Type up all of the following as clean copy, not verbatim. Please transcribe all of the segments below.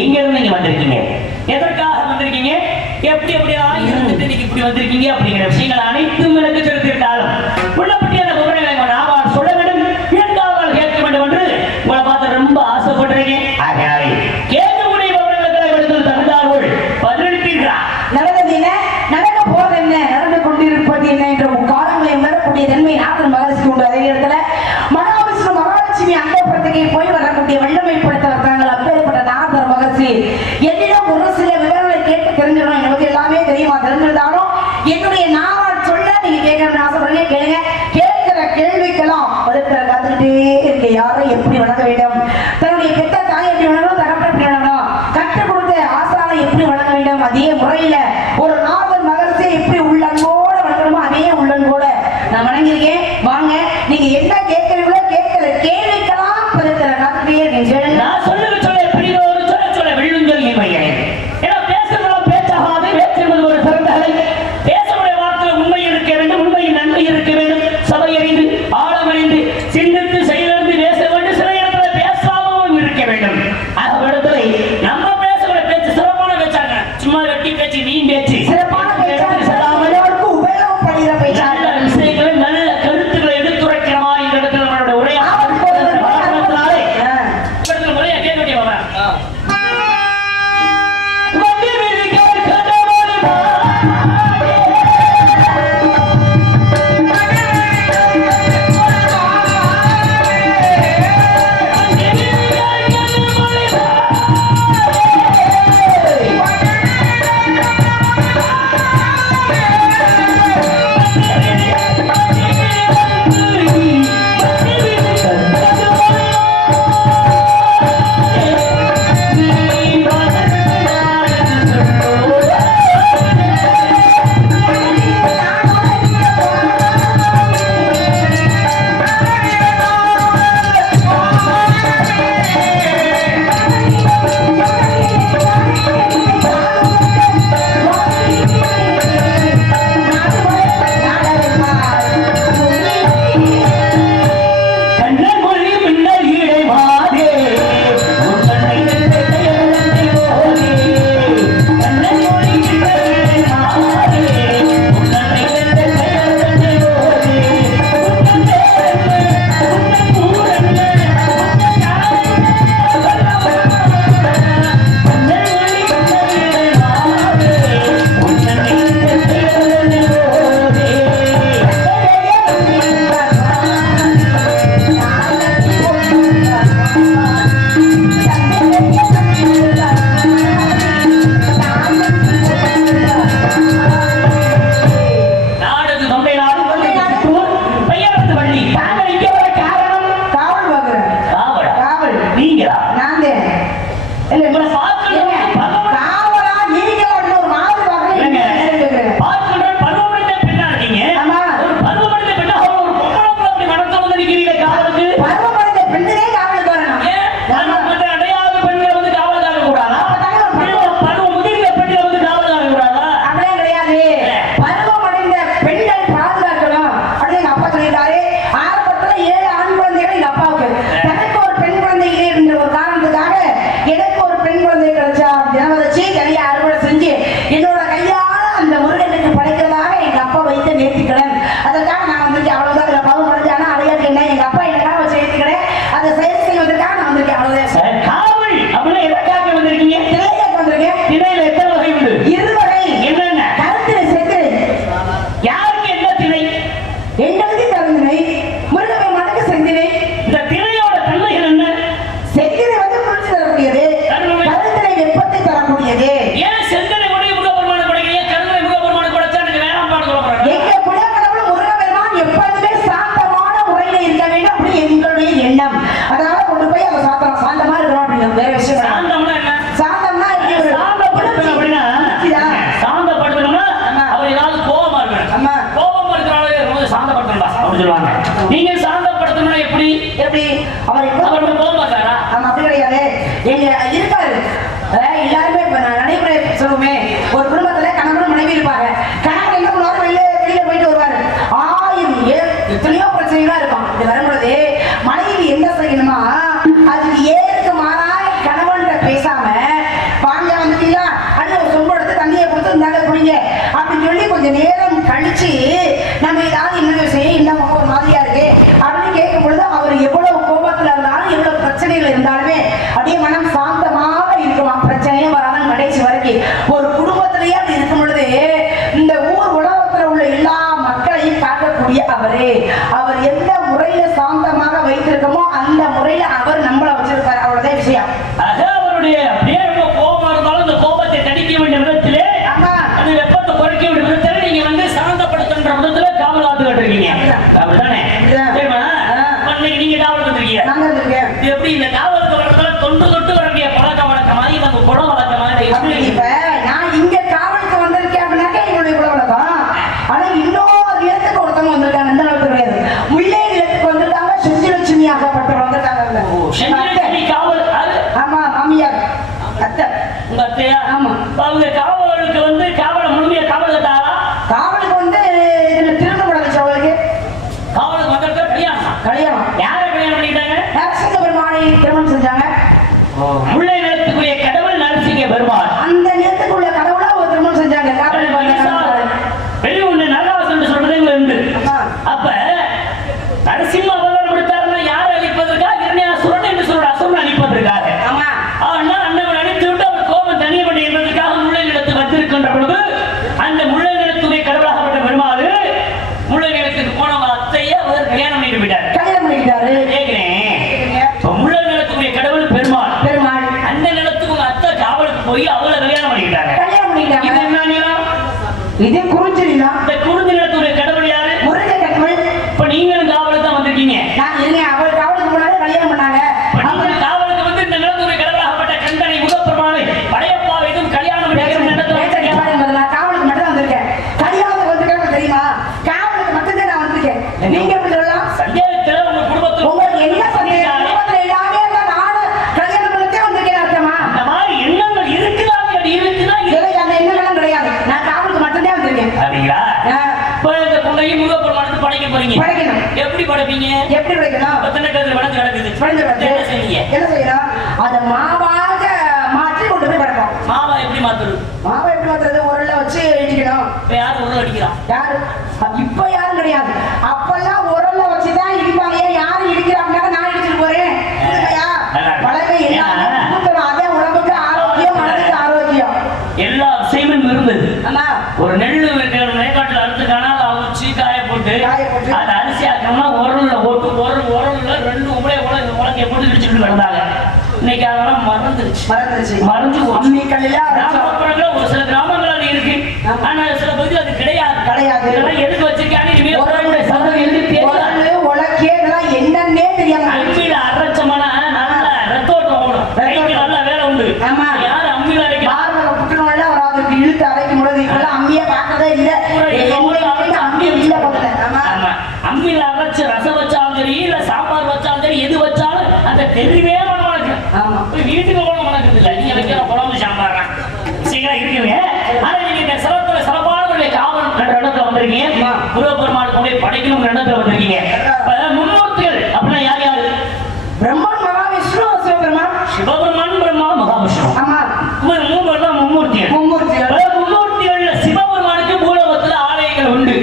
எங்க இருந்து நீங்க வந்திருக்கீங்க, எதற்காக வந்திருக்கீங்க, எப்படி எப்படியெல்லாம் இருந்துட்டு நீங்க இப்படி வந்திருக்கீங்க அப்படிங்கிற விஷயங்கள் அனைத்தும் எனக்கு தெரிவித்திருந்தாலும் உள்ளபடியான விவரங்களை நான் சொல்ல வேண்டும், இரண்டாவது கேட்க வேண்டும் என்று உங்களை பார்த்து ரொம்ப ஆசைப்படுறீங்க. ஆகையாலே கேட்கக்கூடிய விவரங்களை எடுத்து தந்தார்கள் பதிலளிப்பீர்களா? நடந்தது என்ன, நடக்க போறது என்ன, நடந்து கொண்டிருப்பது என்ன என்ற காலங்களை உணரக்கூடிய தன்மை நாதன் மகரிஷி உண்டு. அதே இடத்துல மகாவிஷ்ணு மகாலட்சுமி அந்தப்புறத்துக்கு போய் வரக்கூடிய வல்லமை படுத்தவர்கள் அப்பேற்பட்ட நாதர் மகரிஷி என்னிடம் ஒரு சில விவரங்களை கேட்டு தெரிஞ்சிடணும். எனக்கு எல்லாமே தெரியுமா, தெரிஞ்சிருந்தாலும் என்னுடைய நாவால் சொல்ல நீங்க கேட்கணும்னு ஆசைப்படுறீங்க. கேளுங்க. கேட்கிற கேள்விக்கெல்லாம் படுக்கிற காத்துக்கிட்டே இருக்க யாரை எப்படி வளர்க்க வேண்டும், தன்னுடைய பெத்த தாயை எப்படி வளரணும், தகப்ப எப்படி வளரணும், கற்றுக் கொடுத்த ஆசானை எப்படி வளர்க்க வேண்டும், அதே முறையில ஒரு நாதர் மகரிஷியை எப்படி உள்ளன்போட வளர்க்கணுமோ அதே உள்ளன்போட நான் வணங்கியிருக்கேன். வாங்க, நீங்க என்ன கேட்கிறீங்களோ கேட்கிற கேள்விக்கெல்லாம் படுக்கிற காத்துக்கிட்டே இருக்கீங்க. நான் சொல்லுங்க சொல்ல எப்படி ஒரு சொல்ல வெள்ளுங்கள் இவையே. ஏன்னா பேசுறதெல்லாம் பேச்சாகாது, பேசுவது ஒரு சிறந்தலை. பேசக்கூடிய வார்த்தையில் உண்மை இருக்க வேண்டும், உண்மையின் நன்மை இருக்க வேண்டும். சபை அறிந்து ஆழம் அறிந்து சிந்தித்து செயலிருந்து பேச வேண்டும். சில இடத்துல பேசாமல் இருக்க வேண்டும். அந்த இடத்துல நம்ம பேசக்கூடிய பேச்சு சிறப்பான பேச்சாங்க, சும்மா வெட்டி பேச்சு வீண் பேச்சு சிறப்பான பேச்சாக எல்லாருக்கும் உபயோகப்படுகிற பேச்சாக விஷயங்களை நல்ல கருத்துக்களை எடுத்துரைக்கிற மாதிரி இந்த இடத்துல நம்மளுடைய உரையாடல் முறையா கேட்க வேண்டியவங்க நீங்க சாந்தப்படுத்தணும் எப்படி எப்படி அவர் அவர் போக மாட்டாரா? நம்ம அப்படி கிடையாது. எங்க இருக்காரு எல்லாருமே நடைமுறை சொல்லுமே, ஒரு குடும்பத்துல கணவன் மனைவி இருப்பாங்க. கணவன் என்ன பண்ணுவாரு, வெளியில போயிட்டு வருவாரு. 1000 எத்தனையோ பிரச்சனைகளா இருக்கும். இது வரும்பொழுது மனைவி என்ன செய்யணுமா, அதுக்கு ஏற்க மாறா கணவன் பேசாம கழிச்சு நம்ம ஏதாவது இன்னொரு செய்ய இந்த முகம் ஒரு மாதிரியா இருக்கு அப்படின்னு கேட்கும் பொழுது அவர் எவ்வளவு கோபத்துல இருந்தாலும் எவ்வளவு பிரச்சனைகள் இருந்தாலுமே அப்படியே மனம் சாந்தமாக இருக்குமா, பிரச்சனையே வராதான் கடைசி வரைக்கும். ஒரு குடும்பத்திலேயே அப்படி இருக்கும் பொழுது இந்த ஊர் உலகத்துல உள்ள எல்லா மக்களையும் காக்கக்கூடிய அவரே, அவர் எந்த முறையில சாந்தமாக வைத்திருக்கமோ அந்த முறையில அவர் நம்மளை வச்சிருக்காரு. அவ்வளவுதான் விஷயம். அவருடைய பேர் கோபம் இருந்தாலும் அந்த கோபத்தை தணிக்க வேண்டிய விதத்திலே, அந்த வெப்பத்தை குறைக்க வேண்டிய விதத்திலே நீங்க வந்து சாந்தப்படுத்துன்ற விதத்துல காவல் காத்து கட்டிருக்கீங்க. அப்படிதானே? நீங்க காவல் கட்டிருக்கீங்க. எப்படி இந்த காவலுக்கு வரதுல தொண்டு தொட்டு வரக்கூடிய பழக்க வழக்கமா நம்ம குல வழக்கமா? இப்ப நான் இங்க காவலுக்கு வந்திருக்கேன் அப்படின்னாக்கா எங்களுடைய குல வழக்கம். ஆனா இன்னொரு இடத்துக்கு ஒருத்தவங்க வந்திருக்காங்க, இந்த அளவுக்கு கிடையாது. முல்லை இடத்துக்கு வந்திருக்காங்க, செஞ்சிலட்சுமி ஆகப்பட்டவர் வந்திருக்காங்க. காவல் ஆமா, மாமியார் அத்தை. உங்க அத்தையா? ஆமா. அவங்க காவலுக்கு வந்து காவலை முழுமையா காவல் கட்டாரா? காவலுக்கு வந்து இதுல திரும்ப நடந்துச்சு அவங்களுக்கு. காவலுக்கு வந்திருக்க கல்யாணம். கல்யாணம் யாரை கல்யாணம் பண்ணிட்டாங்க? நரசிங்க பெருமானை திருமணம் செஞ்சாங்க. முல்லை நிலத்துக்குரிய கடவுள் நரசிங்க பெருமாள். அந்த நிலத்துக்குள்ள கடவுளா ஒரு திருமணம் செஞ்சாங்க. காவலுக்கு வெளியூர் நரகாசுரன் சொல்றது உண்டு. அப்ப நரசிம்ம அவதாரம் எடுத்தாருன்னா யாரை அழிப்பதற்காக? இரணியாசுரன் என்று சொல்ற அசுரன் அழிப்பதற்காக. ஆமா. ஆனா அண்ணவன் அழித்து விட்டு அவர் கோபம் தனியப்பட்டு என்பதற்காக முல்லை நிலத்து வந்திருக்கின்ற பொழுது அந்த முல்லை நிலத்துடைய கடவுளாகப்பட்ட பெருமாள் முல்லை நிலத்துக்கு போன அத்தையை அவர் கல்யாணம் பண்ணிட்டு போயிட்டார். கல்யாணம் பண்ணிட்டாரு. கேட்கிறேன், முல்லை நிலத்துடைய கடவுள் பெருமாள். பெருமாள் அந்த நிலத்துக்கு உங்க அத்தை காவலுக்கு போய் அவளை கல்யாணம் பண்ணிக்கிட்டாங்க. கல்யாணம் பண்ணிட்டாங்க. இது என்ன நிலம்? இது குறிஞ்சினா. இந்த குறிஞ்சி நிலத்துடைய கடவுள் யாரு? முருகன் கடவுள். இப்ப நீங்களும் காவலுக்கு தான் வந்திருக்கீங்க. நான் இல்லைங்க, அவள் காவலுக்கு போனாலே கல்யாணம் பண்ணாங்க. அவங்க காவலுக்கு வந்து இந்த நிலத்துடைய கடவுளாகப்பட்ட கந்தனை முகப்பெருமானை படையப்பா எதுவும் கல்யாணம் பண்ணிக்கிற நிலத்துல நான் காவலுக்கு மட்டும் வந்திருக்கேன். கல்யாணத்துக்கு வந்திருக்கேன் தெரியுமா? காவலுக்கு மட்டும்தான் நான் வந்திருக்கேன். நீங்க எப்படி சொல்லலாம்? சந்தேகத்துல உங்க குடும்பத்துல உங்களுக்கு என்ன சந்தேகம்? குடும்பத்துல எல்லாமே இருந்தா நானும் கல்யாணம் பண்ணத்தே வந்திருக்கேன் அர்த்தமா? இந்த மாதிரி எண்ணங்கள் இருக்குதா? அப்படி இருக்குன்னா அந்த எண்ணங்களும் கிடையாது. நான் காவலுக்கு மட்டும்தான் வந்திருக்கேன். அப்படிங்களா? இப்ப இந்த பொண்ணையும் முகப்பெருமானத்தை படைக்க போறீங்க. படைக்கணும். எப்படி படைப்பீங்க? எப்படி படைக்கணும்? பத்தனை கதிர் வளர்ந்து கிடக்குது. என்ன செய்வீங்க? என்ன செய்யணும்? அதை மாவாக மாற்றி கொண்டு போய் படைப்போம். மாவா எப்படி மாத்துறது? மாவை எப்படி மாத்துறது? உரல்ல வச்சு இடிக்கணும். இப்ப யாரு உருளை அடிக்கிறான்? யாரு? இப்ப யாரும் கிடையாது. அப்பெல்லாம் உரல்ல வச்சுதான் இடிப்பாங்க. யாரு இடிக்கிறாங்க? நான் இடிச்சிட்டு போறேன். பழமை அதே உடம்புக்கு ஆரோக்கியம், மனதுக்கு ஆரோக்கியம். எல்லா விஷயமும் இருந்தது. ஆமா. ஒரு நெல்லு மேற்காட்டுல அறுத்துக்கானா அதை அவிச்சு காய போட்டு அதை அரிசி ஆக்கணும்னா உரல்ல போட்டு உரல்ல ரெண்டு உலகைய போட்டு இடிச்சுட்டு கிடந்தாங்க. இன்னைக்கு அதெல்லாம் மறந்துருச்சு. அம்மி கல்லில கிராமப்புறங்கள்ல ஒரு சில கிராமங்கள் அது இருக்கு. ஆனா சில பகுதியில் அது கிடையாது. இதெல்லாம் எதுக்கு வச்சிருக்காங்க? என்னன்னே தெரியாம அம்மியில அரைச்சமான நல்ல ரத்தோட்டம் ஓடும். கைக்கு நல்ல வேலை உண்டு. யாரு அம்மியில அரைக்கிறாங்க? புற்றுநோய் வராது. இழுத்து அரைக்கும் பொழுது இப்பெல்லாம் அம்மியை பார்க்கவே இல்லை. அம்மியில அரைச்சு ரசம் வச்சாலும் சரி, இல்ல சாம்பார் வச்சாலும் சரி, எது வச்சாலும் அந்த தெருவே மனமாக்கு. வீட்டுக்கு போன மனக்குது இல்ல. நீங்க வைக்கிற குழம்பு சாம்பார் சீக்கிரம் இருக்குங்க. ஆனா நீங்க இந்த சிறப்பான ஒரு காவல் இடத்துல வந்திருக்கீங்க. முருகப்பெருமாள் கூட படைக்கணும் இடத்துல வந்திருக்கீங்க. மும்மூர்த்திகள் அப்படின்னா யார் யாரு? பிரம்மன், மகாவிஷ்ணு, சிவபெருமான். சிவபெருமான், பிரம்மா, மகாவிஷ்ணு. ஆமா. மூவர் தான் மும்மூர்த்திகள். மும்மூர்த்திகள்ல சிவபெருமானுக்கு பூலோகத்துல ஆலயங்கள் உண்டு.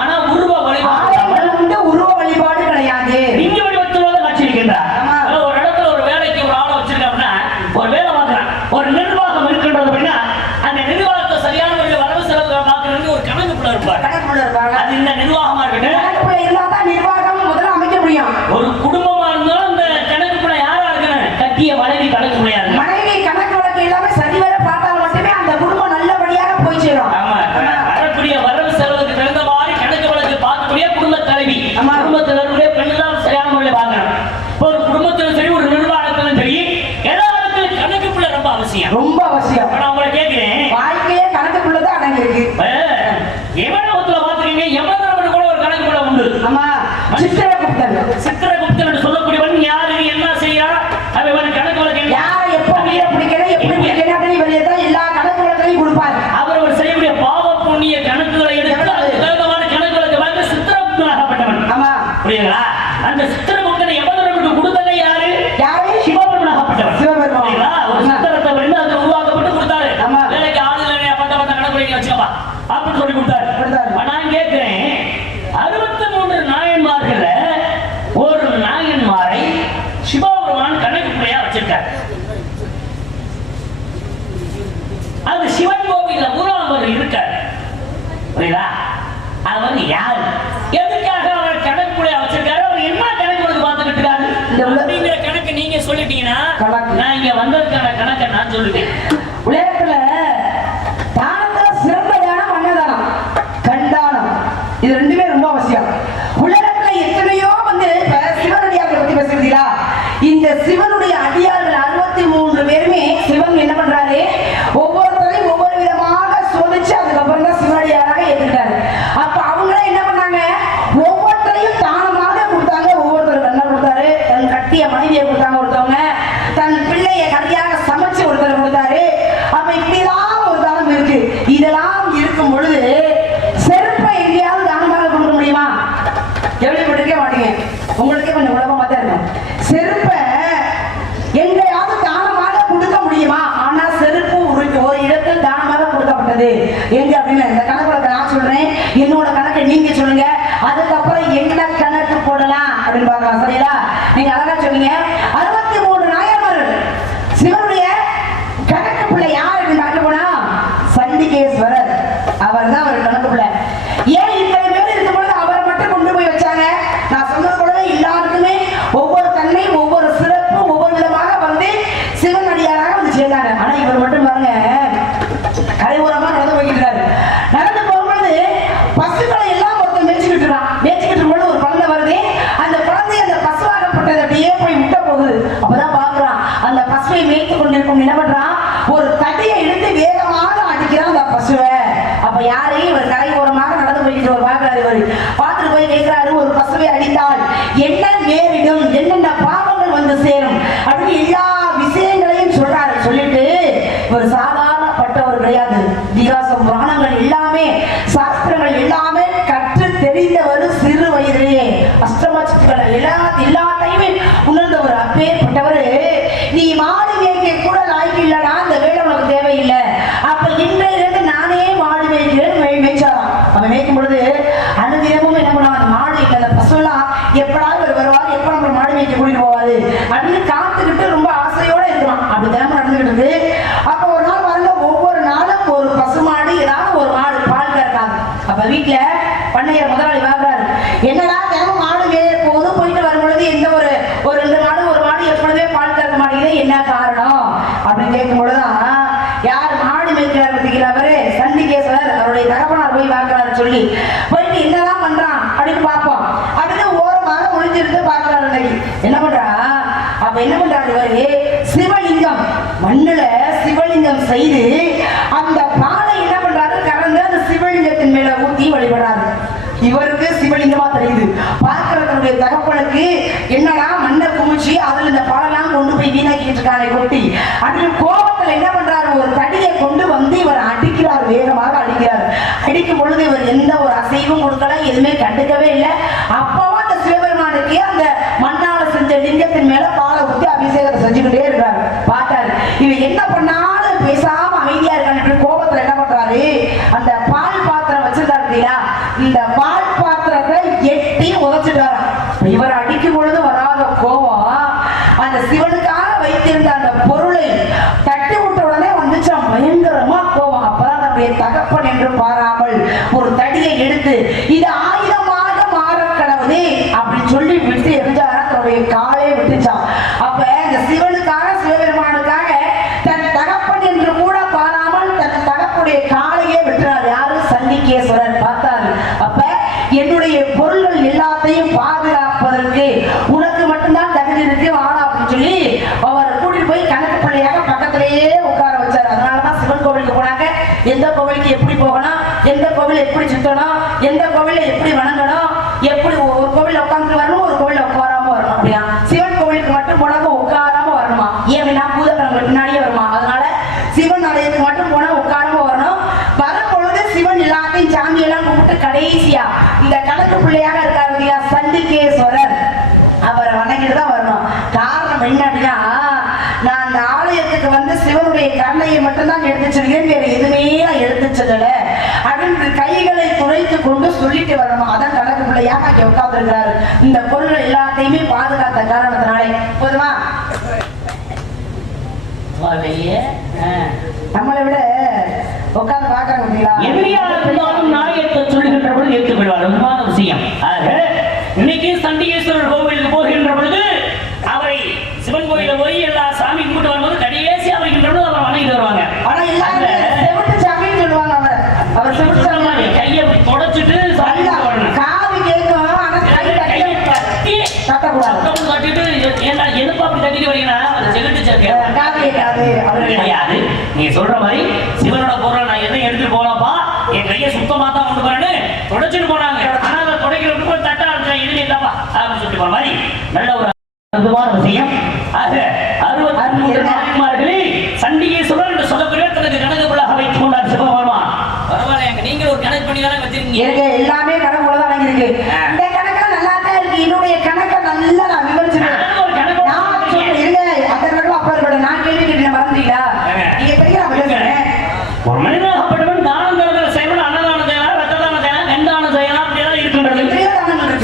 ஆனா உருவ வழிபாடு உண்டு. உருவ வழிபாடு கிடையாது. லிங்க வடிவத்தில் காட்சி இருக்கின்றார். ஒரு இடத்துல ஒரு வேலைக்கு ஒரு ஆளை வச்சிருக்காங்கன்னா ஒரு வேலை பார்க்கிறான். ஒரு நிர்வாகம் இருக்கின்றது அப்படின்னா அந்த நிர்வாகத்தை சரியான முறையில் வரவு செலவு பார்க்கறதுக்கு ஒரு கணக்குள்ள இருப்பாங்க. அது இந்த நிர்வாகமா இருக்கட்டும். நிர்வாகம் முதல்ல அமைக்க முடியும். ஒரு குடும்பமா இருந்தாலும் அந்த கணக்குள்ள யாரா இருக்கணும்? கட்டிய மனைவி கணக்கு முடியாது. மனைவி கணக்கு வழக்கு எல்லாமே சரிவர பார்த்தால் மட்டுமே அந்த குடும்பம் நல்லபடியாக போய் சேரும். வரக்கூடிய வரவு செலவுக்கு தகுந்த மாதிரி கணக்கு வழக்கு பார்க்கக்கூடிய குடும்ப தலைவி. குடும்பத்தினருடைய பெண்கள் சரியான முறையில் பார்க்கணும். ஒரு குடும்பத்திலும் சரி, ஒரு நிர்வாகத்திலும் சரி, எல்லாருக்கும் கணக்குள்ள ரொம்ப அவசியம். நான் உங்களை கேட்கிறேன், வாழ்க்கையே கணக்குள்ளதான் அடங்கி இருக்கு. யமலோகத்துல பாத்துறீங்க, யமதர்மன் கூட ஒரு கணக்குள்ள உண்டு. ஆமா. சித்திரகுப்தன் என்று சொல்லக்கூடியவன் யாரு, என்ன செய்யா, அவன் கணக்கு வழக்கு யாரை எப்ப பிடிக்கணும், எப்படி பிடிக்கணும் அப்படின்னு எல்லா கணக்கு வழக்கையும் கொடுப்பார். அவர் செய்யக்கூடிய பாவ புண்ணிய கணக்குகளை எடுத்து அதுக்கு தகுந்தமான கணக்கு வழக்கு வாங்க சித்திரகுப்தனாகப்பட்டவன். ஆமா. புரியுங்களா? அந்த சித்திரகுப்தனை யமதர்மனுக்கு கொடுத்தது யாரு? யாரு? சிவபெருமனாகப்பட்டவன். சிவபெருமான். ஒரு சித்திரத்தை வந்து அது உருவாக்கப்பட்டு கொடுத்தாரு. இருக்காரு. அது சிவன் கோவில்ல பூரா அவர் இருக்காரு. புரியுதா? அவர் யாரு, எதுக்காக அவர் கணக்குள்ள வச்சிருக்காரு, அவர் என்ன கணக்கு வந்து பார்த்துக்கிட்டு இருக்காரு அப்படிங்கிற கணக்கு நீங்க சொல்லிட்டீங்கன்னா நான் இங்க வந்ததுக்கான கணக்கை நான் சொல்லுவேன். உலகத்துல தானத்துல சிறந்த தானம் அன்னதானம், கண்டானம், இது ரெண்டுமே ரொம்ப அவசியம். உலகத்துல எத்தனையோ வந்து சிவனடியார்களை பத்தி பேசுறீங்களா? இந்த சிவனுடைய அடியார்கள் 63 பேருமே சிவன் என்ன பண்றாரு, ஒவ்வொருத்தரையும் ஒவ்வொரு விதமாக சோதிச்சு அதுக்கப்புறம் தான் சிவனடியாராக ஏற்றுட்டாரு. அப்ப அவங்களே என்ன பண்ணாங்க, ஒவ்வொருத்தரையும் தானமாக கொடுத்தாங்க. ஒவ்வொருத்தரும் கண்ணை கொடுத்தாரு, தன் கட்டிய மனைவியை கொடுத்தாங்க, ஒருத்தவங்க தன் பிள்ளைய கடையாக சமைச்சு ஒருத்தர் கொடுத்தாரு. அப்ப இப்படிதான் ஒரு தானம் இருக்கு. இதெல்லாம் இருக்கும் பொழுது செருப்பை எங்கேயாவது தானமாக கொடுக்க முடியுமா? கேள்விப்பட்டிருக்கே மாட்டீங்க. உங்களுக்கே கொஞ்சம் குழப்பமா தான் இருக்கும். செருப்பை எங்கேயாவது தானமாக கொடுக்க முடியுமா? ஆனா செருப்பு ஒரு இடத்தில் தானமாக கொடுக்கப்பட்டது. எங்க அப்படின்னு இந்த கணக்கு நான் சொல்றேன், என்னோட கணக்கை நீங்க சொல்லுங்க, அதுக்கப்புறம் என்ன கணக்கு போடலாம் அப்படின்னு பார்க்கலாம். சரிங்களா? நீங்க அழகா சொன்னீங்க. 63 நாயன்மார்கள். சிவனுடைய கணக்கு பிள்ளை யார் அப்படின்னு பார்க்க போனா சண்டிகேஸ்வரர். அவர் தான் அவர் கணக்கு பிள்ளை. ஏன் இத்தனை பேர் இருக்கும்போது அவரை மட்டும் கொண்டு போய் வச்சாங்க? நான் சொன்னது போலவே எல்லாருக்குமே ஒவ்வொரு தன்மை, ஒவ்வொரு சிறப்பு, ஒவ்வொரு விதமாக வந்து சிவன் அடியாராக வந்து சேர்ந்தாங்க. ஆனா இவர் மட்டும் பாருங்க, கரையோரமா நடந்து போய்கிட்டு இருக்காரு. நடந்து போகும்போது பசுக்களை எல்லாம் ஒருத்தர் மேய்ச்சிக்கிட்டு இருக்கான். மேய்ச்சிக்கிட்டு இருக்கும்போது ஒரு குழந்தை வருது. அந்த குழந்தை அந்த பசுவாகப்பட்டது அப்படியே போய் முட்டை போகுது. அப்பதான் பாக்குறான், அந்த பசுவை மேய்த்து கொண்டிருக்கும் என்ன பண்றான், ஒரு தடியை எடுத்து வேகமாக அடிக்கிறான் அந்த பசுவை. அப்ப யாரு, இவர் கரையோரமாக நடந்து போய்கிட்டு ஒரு பாக்குறாரு. இவர் பார்த்துட்டு போய் கேட்கிறாரு, ஒரு பசுவை அடித்தால் என்ன நேரிடும், என்னென்ன பாவங்கள் வந்து சேரும் அப்படின்னு எல்லா விஷயங்களையும் சொல்றாரு. சொல்லிட்டு ஒரு சாதாரணப்பட்டவர் கிடையாது. இதிகாசம், புராணங்கள் எல்லாமே, சாஸ்திரங்கள் எல்லாமே கற்று தெரிந்தவர். சிறு வயதிலேயே அஷ்டமச்சுக்கள் எல்லாத்தையுமே உணர்ந்தவர். அப்பேற்பட்டவர், நீ மாடு மேய்க்க கூட லாய்க்கு இல்லடா, அந்த வேலை உனக்கு தேவையில்லை, அப்ப இன்றையிலிருந்து நானே மாடு மேய்க்கிறேன் மேய்ச்சாராம். அவன் மேய்க்கும் பொழுது அனுதினமும் என்ன பண்ணுவான், அந்த மாடு இல்லை அந்த பசுலாம் எப்படாவது ஒரு வருவாரு, எப்ப நம்ம மாடு மேய்க்க கூட்டிட்டு போவாரு அப்படின்னு காத்துக்கிட்டு ரொம்ப ஆசையோட இருக்கலாம். அப்படி தினமும் நடந்துகிட்டு இருக்கு. அப்ப ஒரு நாள் பாருங்க, ஒவ்வொரு நாளும் ஒரு பசுமாடு, ஏதாவது ஒரு மாடு பால் கறக்காது. அப்ப வீட்டுல பண்ணையர் முதலாளி வாங்குறாரு, என்னடா தினமும் மாடு போகுது, போயிட்டு வரும் பொழுது எந்த ஒரு 2 மாடு ஒரு மாடு எப்பொழுதுமே பால் கறக்க மாட்டேங்குது, என்ன காரணம் அப்படின்னு கேட்கும் பொழுதுதான் யார் மாடு மேய்க்கிறார் பத்திக்கிறவரு சண்டிகேஸ்வரர் அவருடைய தகப்பனார் போய் பார்க்கிறாரு. சொல்லி போயிட்டு என்னதான் பண்றான் அப்படின்னு பார்ப்போம் அப்படின்னு ஓரமாக ஒளிஞ்சிருந்து பார்க்கிறாரு. என்ன பண்றா, அப்ப என்ன பண்றாரு இவரு, சிவலிங்கம் மண்ணுல சிவலிங்கம் செய்து அந்த பாலை என்ன பண்றாரு, கறந்து அந்த சிவலிங்கத்தின் மேல ஊத்தி வழிபடுறாரு. இவருக்கு சிவலிங்கமா தெரியுது. பார்க்கிறவருடைய தகப்பனுக்கு என்னன்னா மண்ணை குமிச்சு அதுல இந்த பாலெல்லாம் கொண்டு போய் வீணாக்கிட்டு இருக்காரு கொட்டி. அப்படின்னு கோபத்துல என்ன பண்றாரு, ஒரு தடியை கொண்டு வந்து இவர் அடிக்கிறார், வேகமாக அடிக்கிறார். அடிக்கும் பொழுது இவர் எந்த ஒரு அசைவும் கொடுக்கல, எதுவுமே கண்டுக்கவே இல்லை. அப்பவும் அந்த சிவபெருமானுக்கு அந்த மண்ணால செஞ்ச லிங்கத்தின் மேல பாலை ஊத்தி அபிஷேகத்தை செஞ்சுக்கிட்டே இருக்காரு. பார்த்தாரு, இவன் என்ன பண்ணாலும் பேசாம அமைதியா இருக்காரு. கோபத்துல என்ன பண்றாரு, அந்த பால் பாத்திரம் வச்சிருக்காரு இல்லையா, இந்த பால் பாத்திரத்தை எட்டி உதச்சிட்டாரு. இவர் அடிக்கும் பொழுது வராத கோபம் அந்த சிவனுக்காக வைத்திருந்த அந்த பொருளை தட்டி விட்ட உடனே வந்துச்சான் பயங்கரமா கோபம். அப்பதான் நம்முடைய தகப்பன் என்று பாராமல் ஒரு தடியை எடுத்து இது ஆயுதமாக மாற கடவுளே அப்படின்னு சொல்லி விட்டு எரிஞ்சாரா, தன்னுடைய காலே விட்டுச்சான். அப்ப இந்த சிவனுக்காக சிவபெருமானுக்காக தன் தகப்பன் என்று கூட பாராமல் தன் தகப்புடைய காலையே விட்டுறாரு. யாரு, சண்டிகேஸ்வரர். பார்த்தாரு, அப்ப என்னுடைய பொருள்கள் எல்லாத்தையும் பாதுகாப்பதற்கு உனக்கு மட்டும்தான் தகுதி இருக்கு, வாடா அப்படின்னு சொல்லி அவரை கூட்டிட்டு போய் கணக்கு பிள்ளையாக பக்கத்திலேயே உட்கார வச்சாரு. அதனாலதான் சிவன் கோவிலுக்கு போனாங்க. எந்த கோவிலுக்கு எப்படி போகணும், எந்த கோவில் எப்படி சுத்தணும், எந்த கோவில எப்படி வணங்கணும், எப்படி ஒரு கோவில உட்கார்ந்து வரணும், ஒரு கோவில உட்காராம வரணும். அப்படியா சிவன் கோவிலுக்கு மட்டும் போனாங்க உட்காராம வரணுமா? ஏன்னா பூதக்கிழமை பின்னாடியே வருமா, அதனால சிவன் ஆலயத்துக்கு மட்டும் போனா உட்காராம வரணும். வரும் பொழுது சிவன் எல்லாத்தையும் சாமி எல்லாம் கும்பிட்டு கடைசியா இந்த கணக்கு பிள்ளையாக இருக்காரு இல்லையா சண்டிகேஸ்வரர், அவரை வணங்கிட்டு தான் வரணும். காரணம் என்ன அப்படின்னா, நான் அந்த ஆலயத்துக்கு வந்து சிவனுடைய கருணையை மட்டும்தான் எடுத்து சொல்கிறேன், வேற எதுவுமே நான் எடுத்து சொல்லல அப்படின்னு கைகளை துளைத்து கொண்டு சொல்லிட்டு வரணும். அதான் கணக்கு பிள்ளையாக அங்கே உட்கார்ந்து இருக்கிறாரு. இந்த பொருள் எல்லாத்தையுமே பாதுகாத்த காரணத்தினாலே போதுமா. நம்மளை விட உட்கார்ந்து பாக்குறாங்க. எதிரியாக இருந்தாலும் நாயகத்தை சொல்லுகின்ற பொழுது ஏற்றுக்கொள்வார். முக்கியமான விஷயம். ஆக இன்னைக்கு சண்டிகேஸ்வரர் கோவிலுக்கு போகின்ற பொழுது அவரை சிவன் கோயில போய் எல்லா சாமி கும்பிட்டு வரும்போது கடைசி அவர்கின்ற பொழுது அவர் வணங்கிட்டு வருவாங்க. ஆனா எல்லாரும் செவிட்டு சாமின்னு சொல்லுவாங்க. அவர் செவிட்டு சாமி கையை தொடச்சிட்டு காது கேட்கும். ஆனா கையை தட்டி கட்டக்கூடாது. தட்டிட்டு ஏன்னா எதுப்பா அப்படி தட்டிட்டு வரீங்கன்னா அது செவிட்டு கிடையாது. நீங்க சொல்ற மாதிரி சிவனோட பொருள் நான் எதையும் எடுத்துட்டு போலாப்பா, என் கையை சுத்தமா தான் கொண்டு போறேன்னு தொடச்சிட்டு போனாங்க. ஆனா அதை தொடக்கிறதுக்கு தட்டா இருந்துச்சு எதுவும் இல்லப்பா அப்படின்னு சொல்லிட்டு போற மாதிரி நல்ல ஒரு அற்புதமான விஷயம். ஆக 63 நாயன்மார்களில் சண்டிகேஸ்வரர் என்று சொல்லக்கூடிய தனது கணக்குள்ளாக வைத்துக் கொண்டார் சிவபெருமான். பரவாயில்ல, நீங்க ஒரு கணக்கு பண்ணி தானே வச்சிருக்கீங்க. எல்லாமே கணக்குள்ள தான் இருக்கு. இந்த கணக்கு நல்லா தான் இருக்கு. என்னுடைய கணக்கை நல்லா நான் விவரிச்சிருக்கேன். நான் கேள்வி கேட்டேன், மறந்தீங்களா? நீங்க பெரிய ஒரு மனிதனாகப்பட்டவன் தானம் தருகிற செய்வன் அன்னதானம் செய்யலாம், ரத்த தானம் செய்யலாம், வெண்தானம் செய்யலாம், அப்படியெல்லாம் இருக்கின்றது.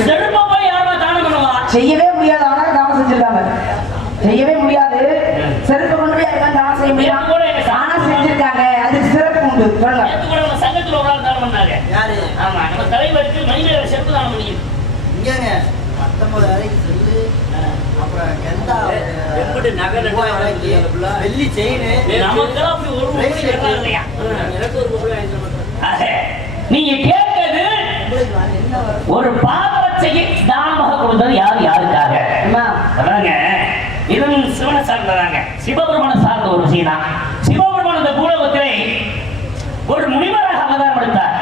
செருப்பா போய் யாரா தானம் பண்ணுவா? செய்யவே முடியாது. ஆனா தானம் செஞ்சிருக்காங்க. செய்யவே முடியாது. செருப்பு கொண்டு போய் யாருக்காவது தானம் செய்ய முடியாது. ஆனா செஞ்சிருக்காங்க. அதுக்கு சிறப்பு உண்டு. சொல்லுங்க. சங்கத்துல ஒரு ஆள் தானம் பண்ணாங்க. யாரு? ஆமா, நம்ம தலைவருக்கு மனித செருப்பு தானம் பண்ணியும் இங்க 19 வரைக்கும் சொல்லு. அப்புறம் கெண்டா எப்படி நகை வெள்ளி செயின் நமக்கெல்லாம் அப்படி ஒரு இல்லையா? எனக்கு ஒரு பொருள் வாங்கி. நீங்க கேட்கிறது ஒரு பாதரட்சையை தானமாக கொடுத்தது யாருக்காக? அதாங்க இதுவும் சிவனை சார்ந்ததாங்க, சிவபெருமான சார்ந்த ஒரு விஷயம் தான். சிவபெருமான இந்த பூலோகத்திலே ஒரு முனிவராக அவதாரம் எடுத்தார்.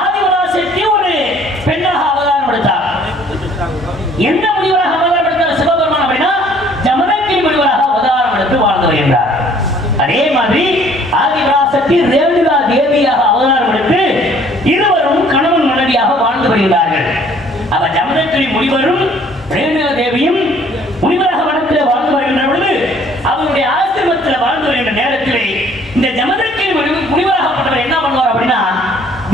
ஆதிபராசக்தி ஒரு பெண்ணாக அவதாரம் எடுத்தார். எந்த முனிவராக அவதாரம் எடுத்தார் சிவபெருமான் அப்படின்னா ஜமதக்கினி முனிவராக அவதாரம் எடுத்து வாழ்ந்து வருகின்றார். அதே மாதிரி ஆதிபராசக்தி ரேணுகா தேவியாக அவதாரம் எடுத்து இருவரும் கணவன் மனைவியாக வாழ்ந்து வருகிறார்கள். அப்ப ஜமதக்கினி முனிவரும் ரேணுகா தேவியும் முனிவராக வனத்தில் வாழ்ந்து வருகின்ற பொழுது அவருடைய ஆசிரமத்தில் வாழ்ந்து வருகின்ற நேரத்திலே இந்த ஜமதக்கினி முனிவராகப்பட்டவர் என்ன பண்ணுவார் அப்படின்னா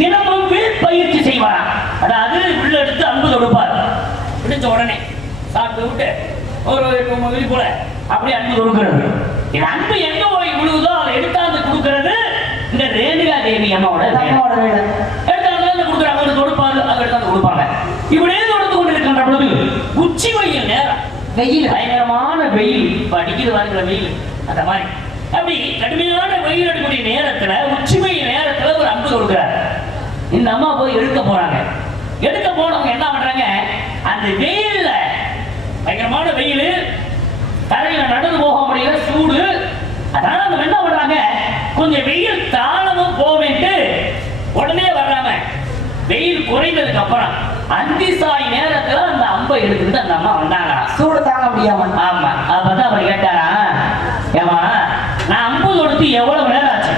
தினமும் வீழ் பயிற்சி செய்வார். அதாவது உள்ள எடுத்து அன்பு தொடுப்பார். பிடிச்ச உடனே சாப்பிட்டு விட்டு ஒரு வெளி போல அப்படி அன்பு கொடுக்கிறது. இந்த அன்பு எங்க போய் விழுவுதோ அதை எடுத்தாந்து கொடுக்கிறது இந்த ரேணுகா தேவி அம்மாவோட எடுத்தாந்து கொடுக்குறாங்க. தொடுப்பாரு, அதை எடுத்தாந்து கொடுப்பாங்க. இப்படியே தொடுத்து கொண்டிருக்கின்ற பொழுது உச்சி வெயில் நேரம், வெயில் பயங்கரமான வெயில், இப்ப அடிக்கிறது வாங்குற வெயில் அந்த மாதிரி அப்படி கடுமையான வெயில் அடிக்கூடிய நேரத்துல உச்சி வெயில் நேரத்துல ஒரு அன்பு கொடுக்கிறார். இந்த அம்மா போய் எடுக்க போறாங்க. எடுக்க போனவங்க என்ன பண்றாங்க, அந்த வெயில்ல பயங்கரமான வெயில், தரையில நடந்து போக முடியல, சூடு. அதனால அவங்க என்ன பண்றாங்க, கொஞ்சம் வெயில் தாளமும் போவேன்ட்டு உடனே வர்றாங்க. வெயில் குறைந்ததுக்கு அப்புறம் அந்திசாய் நேரத்துல அந்த அம்பை எடுத்துக்கிட்டு அந்த அம்மா வந்தாங்க. சூடு தாங்க முடியாம. ஆமா, அப்பதான் அவர் கேட்டாரா, ஏமா நான் அம்பு கொடுத்து எவ்வளவு நேரம் ஆச்சு,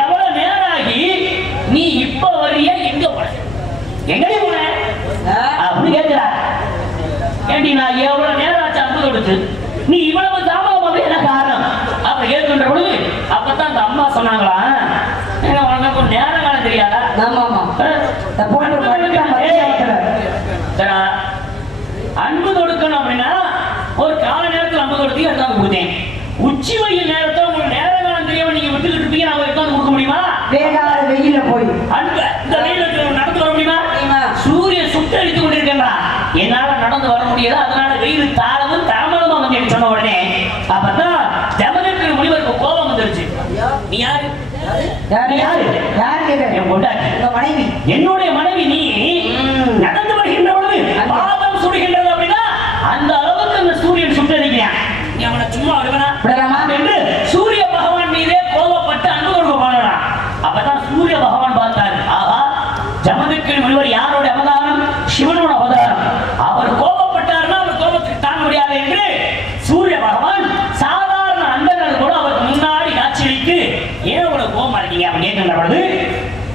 எவ்வளவு நேரம் ஆகி நீ இப்ப வரிய, எங்க போன, எங்கடி போன அப்படின்னு கேட்கிறா. ஏண்டி நான் எவ்வளவு நேரம் ஆச்சு அம்பு கொடுத்து, நீ இவ்வளவு தாமதமாக என்ன காரணம் அப்ப கேட்கின்ற பொழுது அப்பதான் அந்த அம்மா சொன்னாங்களா, உனக்கு நேரம் காலம் தெரியாதா? அன்பு கொடுக்கணும் அப்படின்னா ஒரு கால நேரத்தில் அன்பு கொடுத்து எடுத்தாந்து கொடுத்தேன். உச்சி வெயில் நேரத்தை உங்களுக்கு நேர காலம் தெரியாம நீங்க விட்டுக்கிட்டு இருப்பீங்க, நான் எடுத்தாந்து கொடுக்க முடியுமா? வேகாத வெயில போய் அன்பு இந்த வெயிலுக்கு நடந்து வர முடியுமா? சூரியன் சுட்டரித்து கொண்டிருக்கின்றான், என்னால நடந்து வர முடியாது, அதனால வெயில் தாளமும் தாமதமா வந்து சொன்ன உடனே அப்பதான் ஜமதக்கினி முனிவருக்கு கோபம் வந்துருச்சு. நீ யாரு? என்னுடைய மனைவி நீ நடந்து வருகின்ற பொழுது பாதம் சுடுகின்றது அப்படின்னா அந்த அளவுக்கு அந்த சூரியன் சுட்டரிக்கிறான், நீ அவனை சும்மா விடுவனா என்று சூரிய பகவான் மீதே கோபப்பட்டு அன்பு கொடுக்க போனான். அப்பதான் சூரிய பகவான் பார்த்தார், ஆஹா ஜமதக்கினி முனிவர் யாருடைய அவதாரம்? சிவனோட அவதாரம். அவர் கோபப்பட்டார்னா அவர் கோபத்துக்கு தாங்க முடியாது என்று சூரிய பகவான் சாதாரண அந்தனர் கூட அவருக்கு முன்னாடி காட்சியளித்து, ஏன் உனக்கு கோபமா இருக்கீங்க அப்படின்னு கேட்கின்ற பொழுது,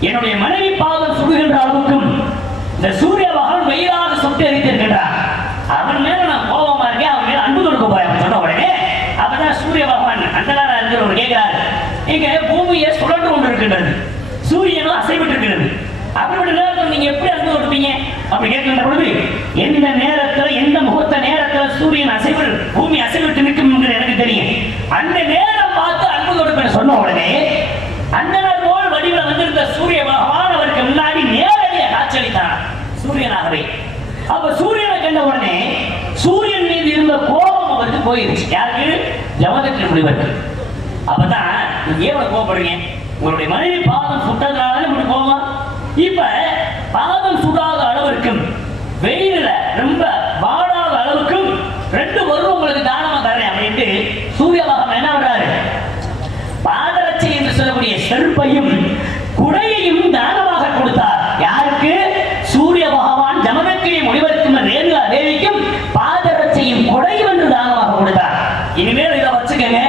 என்னுடைய மனைவி பாதம் சுடுகின்ற அளவுக்கும் இந்த சூரிய பகவான் வெயிலாக சுட்டு எரித்திருக்கின்றார், அவன் மேல நான் கோபமா இருக்கேன், அவன் மேல அன்பு கொடுக்க போறேன் சொன்ன உடனே அப்பதான் சூரிய பகவான் அந்தனாரா இருக்கிறவர் கேட்கிறார், இங்க பூமியை சுழன்று கொண்டு இருக்கின்றது, சூரியனும் அசைவிட்டு இருக்கிறது, அப்படிப்பட்ட நேரத்தில் நீங்க எப்படி அன்பு கொடுப்பீங்க அப்படி கேட்கின்ற பொழுது, எந்த நேரத்தில் எந்த முகூர்த்த நேரத்தில் சூரியன் அசைவில் பூமி அசைவிட்டு நிற்கும் என்று எனக்கு தெரியும். அந்த நேரம் பார்த்து அன்பு கொடுப்பேன் சொன்ன உடனே அண்ணனர் போல் வடிவில் வந்திருந்த சூரிய பகவான் அவருக்கு முன்னாடி நேரடியாக காட்சியளித்தார் சூரியனாகவே. அப்ப சூரியனை கண்ட உடனே சூரியன் மீது இருந்த கோபம் அவருக்கு போயிருச்சு. யாருக்கு? ஜமதக்கினி முனிவருக்கு. அப்பதான் நீங்க ஏன் கோபப்படுறீங்க? உங்களுடைய மனைவி பாதம் சுட்டதுனால உங்களுக்கு கோபம். இப்ப பாதம் சுடாத அளவிற்கும் வெயில ரொம்ப வாடாத அளவுக்கும் 2 வருடம் உங்களுக்கு தானமா தரேன் அப்படின்ட்டு சூரிய பகவான் என்ன பண்றாரு? பாதரட்சை என்று சொல்லக்கூடிய செருப்பையும் குடையையும் தானமாக கொடுத்தார். யாருக்கு? சூரிய பகவான் ஜமதக்கினி முனிவருக்கும் ரேணுகா தேவிக்கும் பாதரட்சையும் குடையும் என்று தானமாக கொடுத்தார். இனிமேல் இதை வச்சுக்கங்க,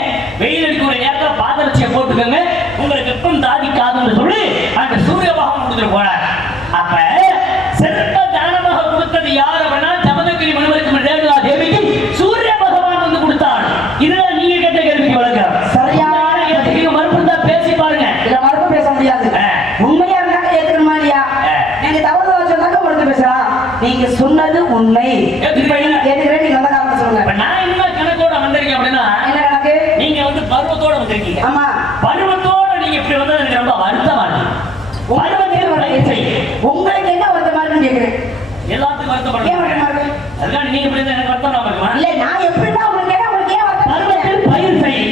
வெயில் அடிக்கூடிய நேரத்தில் பாதரட்சியை போட்டுக்கோங்க, உங்களுக்கு வெப்பம் தாதிக்காதுன்னு சொல்லி அந்த சூரிய பகவான் கொடுத்துட்டு போனார். அப்ப செருப்ப தானமாக கொடுத்தது யார் அப்படின்னா ஜமதக்கினி முனிவருக்கும் ரேணுகா தேவிக்கும் சூரிய பகவான் வந்து கொடுத்தார். இதுதான் நீங்க கேட்ட கேள்விக்கு விளக்கம். சரியான நீங்க மறுப்பு தான் பேசி பாருங்க. இத மறுப்பு பேச முடியாது. உண்மையா இருந்தாக்க ஏத்துக்கணுமா இல்லையா? நீங்க தவறு சொன்னாக்க மறுத்து பேசலாம். நீங்க சொன்னது உண்மை. ஏத்துக்கிறேன். நீங்க வந்த காரணம் சொல்லுங்க. நான் என்ன கணக்கோட வந்திருக்கேன் அப்படின்னா என்ன கணக்கு? நீங்க வந்து பருவத்தோட வந்திருக்கீங்க. ஆமா, பருவத்தோட நீங்க இப்படி வந்தது எனக்கு ரொம்ப வருத்தமா இருக்கு. உங்களுக்கு என்ன வருத்தமா இருக்குன்னு கேக்குறேன். எல்லாத்துக்கும் வருத்தப்படுறேன். ஏன் வருத்தமா இருக்கு? அதுக்காக நீங்க இப்படி எனக்கு வருத்தமா இருக்குமா? இல்ல, நான் எப்படின்னா உங்களுக்கு கேட்டா உங்களுக்கு ஏன் வருத்தம்? பருவத்தில் பயிர் செய்,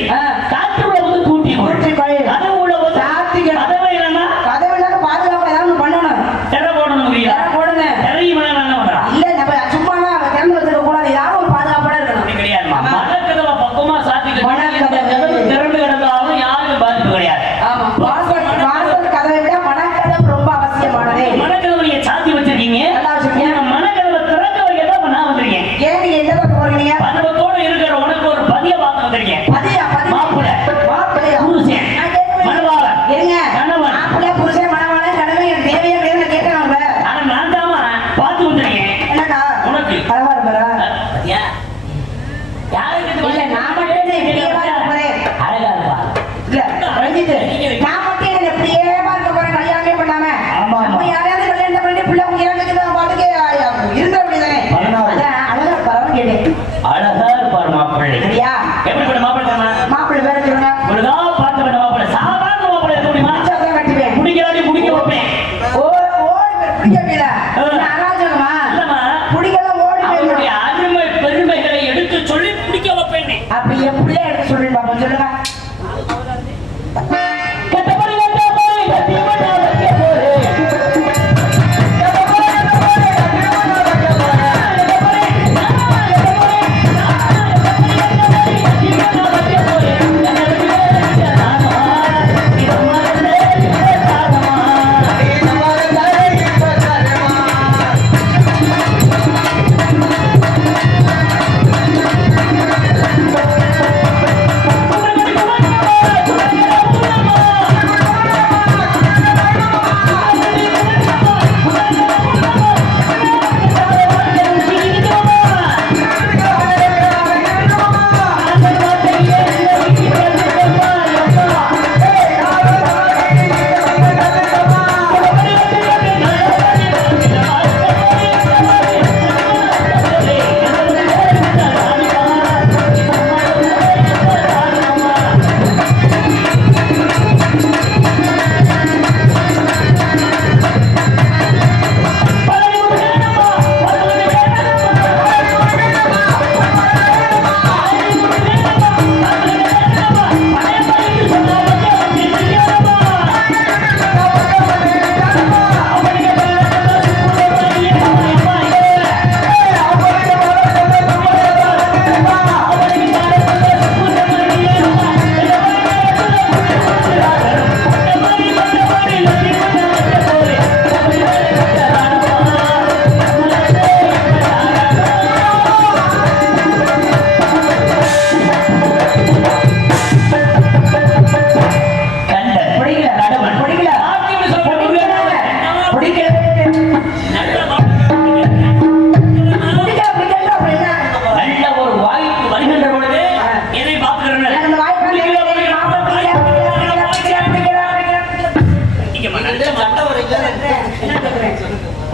காற்றுள்ள வந்து கூட்டி கதவுல வந்து கதவை இல்லைன்னா கதவுல பாதுகாப்பு ஏதாவது பண்ணணும். திரை போடணும். போடுங்க. திரையும் என்ன பண்றான்? இல்ல, நம்ம சும்மா திறந்து வச்சிருக்க கூடாது. ஏதாவது ஒரு பாதுகாப்போட இருக்கணும். அப்படி கிடையாதுமா. மனக்கதவை பக்கமா சாத்திட்டு திறந்து கிடந்தாலும் யாருக்கும் பாதிப்பு கிடையாது. ஆமா, வாசல் கதவை விட மனக்கதவு ரொம்ப அவசியமானது. மனக்கதவை நீங்க சாத்தி வச்சிருக்கீங்க. மனக்கதவை திறக்க வைக்க நான் வந்திருக்கேன். ஏன் நீங்க எந்த பக்கம் போறீங்க? பருவத்தோட இருக்கிற உனக்கு ஒரு பதிய பார்த்து வந்திருக்கேன். மாப்பிள்ளை, மாப்பிள்ளையா? புருஷன், மணவாளன், இருங்க. கணவன். மாப்பிள்ளை, புருஷன், மணவாளன், கணவன் எனக்கு தேவையா கிடையாது கேட்கணும். ஆனா நான் தாமா பார்த்து வந்திருக்கேன். என்னக்கா உனக்கு அழகா இருப்பாரா? பாத்தியா? யாருக்கு இல்ல, நான் மட்டும் இப்படியே பார்க்க போறேன். அழகா இருப்பா. இல்ல, ரஞ்சித், நான் மட்டும் என்ன இப்படியே பார்க்க போறேன் கல்யாணமே பண்ணாம. ஆமா. நம்ம யாரையாவது கல்யாணம் பண்ணி பிள்ளை உங்க பாட்டுக்கு இருந்த அப்படிதானே. அதான் அழகா இருப்பாரான்னு கேட்டேன். அழகா இருப்பார் மாப்பிள்ளை. சரியா? எப்படிப்பட்ட மாப்பிள்ளை தெரியுமா? மாப்பிள்ளை பேர சொல்லுங்க. ஒழுங்கா பார்த்து பண்ண மாப்பிள்ளை. சாதாரண மாப்பிள்ளை இருக்க முடியுமா? தான் கட்டுவேன். குடிக்கிறாடி குடிக்க வைப்பேன். பிடிக்க முடியல. அராஜகமா? இல்லம்மா, பிடிக்கலாம் ஓடி அவருடைய போயிடலாம். அருமை பெருமைகளை எடுத்து சொல்லி குடிக்க வைப்பேன். அப்படி எப்படியே எடுத்து சொல்றேன் பாப்பா, சொல்லுங்க.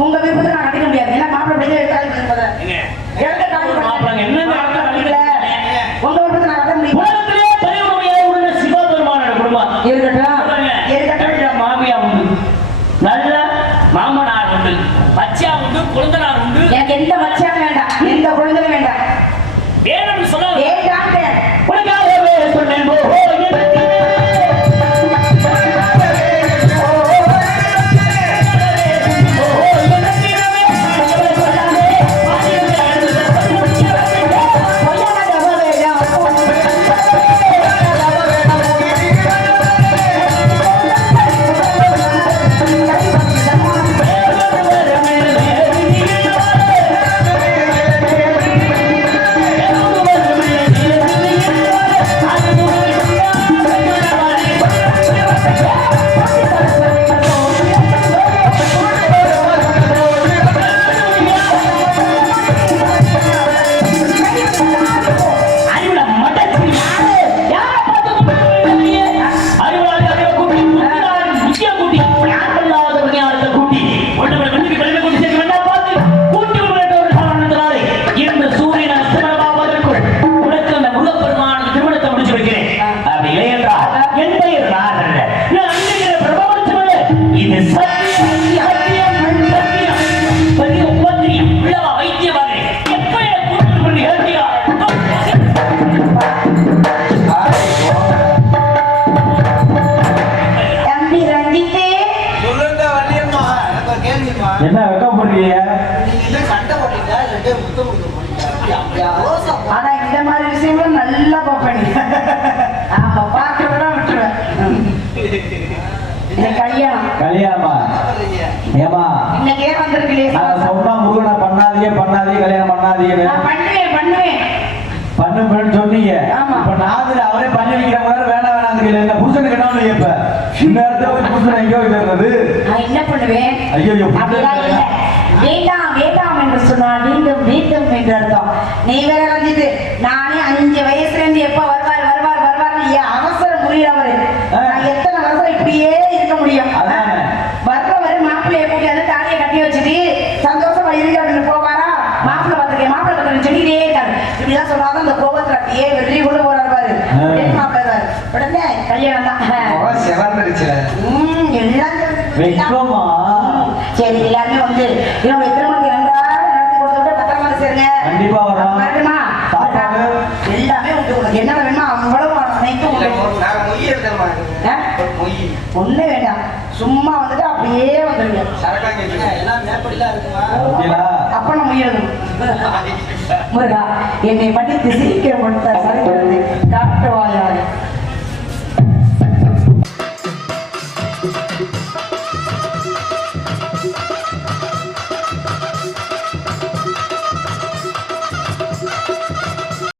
உங்க விருப்பத்தை நான் கட்டிக்க முடியாது. ஏன்னா மாப்பிள்ளை மாப்பிள்ளை என்ன குழந்தனார் உண்டு. எனக்கு எந்த மச்சானும் வேண்டாம், எந்த குழந்தையும் வேண்டாம். வேணும்னு சொல்ல வேண்டாம். உனக்காகவே சொன்னேன் போ என்ன வெக்கம் போடுறீங்க? ஆனா இந்த மாதிரி விஷயங்களும் நல்லா பார்ப்பேன். ஆமா, பார்க்கறதா விட்டுருவேன். இந்த கல்யாணமா? ஏமா இன்னைக்கு ஏன் வந்திருக்கீங்க? நான் சொன்னா முருகனை பண்ணாதீங்க கல்யாணம் பண்ணாதீங்க. நான் பண்ணுவேன். பண்ணுன்னு சொன்னீங்க. இப்ப நான் அவரே பண்ணி வைக்கிற மாதிரி வேணாம் என்ன புருஷனுக்கு என்ன இப்ப இந்த இடத்துல போய் புருஷன் எங்கேயோ இருக்கிறது நான் என்ன பண்ணுவேன்? ஐயோ வேண்டாம் என்று சொன்னால் மீண்டும் என்று அர்த்தம். நீ வேற வந்துட்டு நானே 5 வயசுல இருந்து எப்ப வருவார் அவசரம் முடியவரு. நான் எத்தனை வருஷம் இப்படியே இருக்க முடியும்? வர்றவரு மாப்பிள்ளைய கூட்டியாவது தாலியை கட்டி வச்சுட்டு சந்தோஷமா இருக்க போவாரா? மாப்பிள்ளை பார்த்துருக்கேன் சொல்லிட்டே இருக்காரு. இப்படிதான் சொன்னாதான் அந்த கோபத்துல அப்படியே வெள்ளி கூட போறாரு. மாப்பிள்ளை உடனே கல்யாணம் தான் சரி. எல்லாருமே வந்து என்னோட திருமணத்தை நடத்தி கொடுத்துட்டு பத்திரமா சேருங்க. வரட்டுமா? எல்லாமே உங்களுக்கு என்ன வேணுமோ அவ்வளவு ஒண்ணு வேண்டாம். சும்மா வந்துட்டு அப்படியே வந்துருங்க. அப்ப நம்ம முயலும் முருகா என்னை பண்ணி திசிக்க கொடுத்த சரிக்கிறது காட்டுவாயாரு.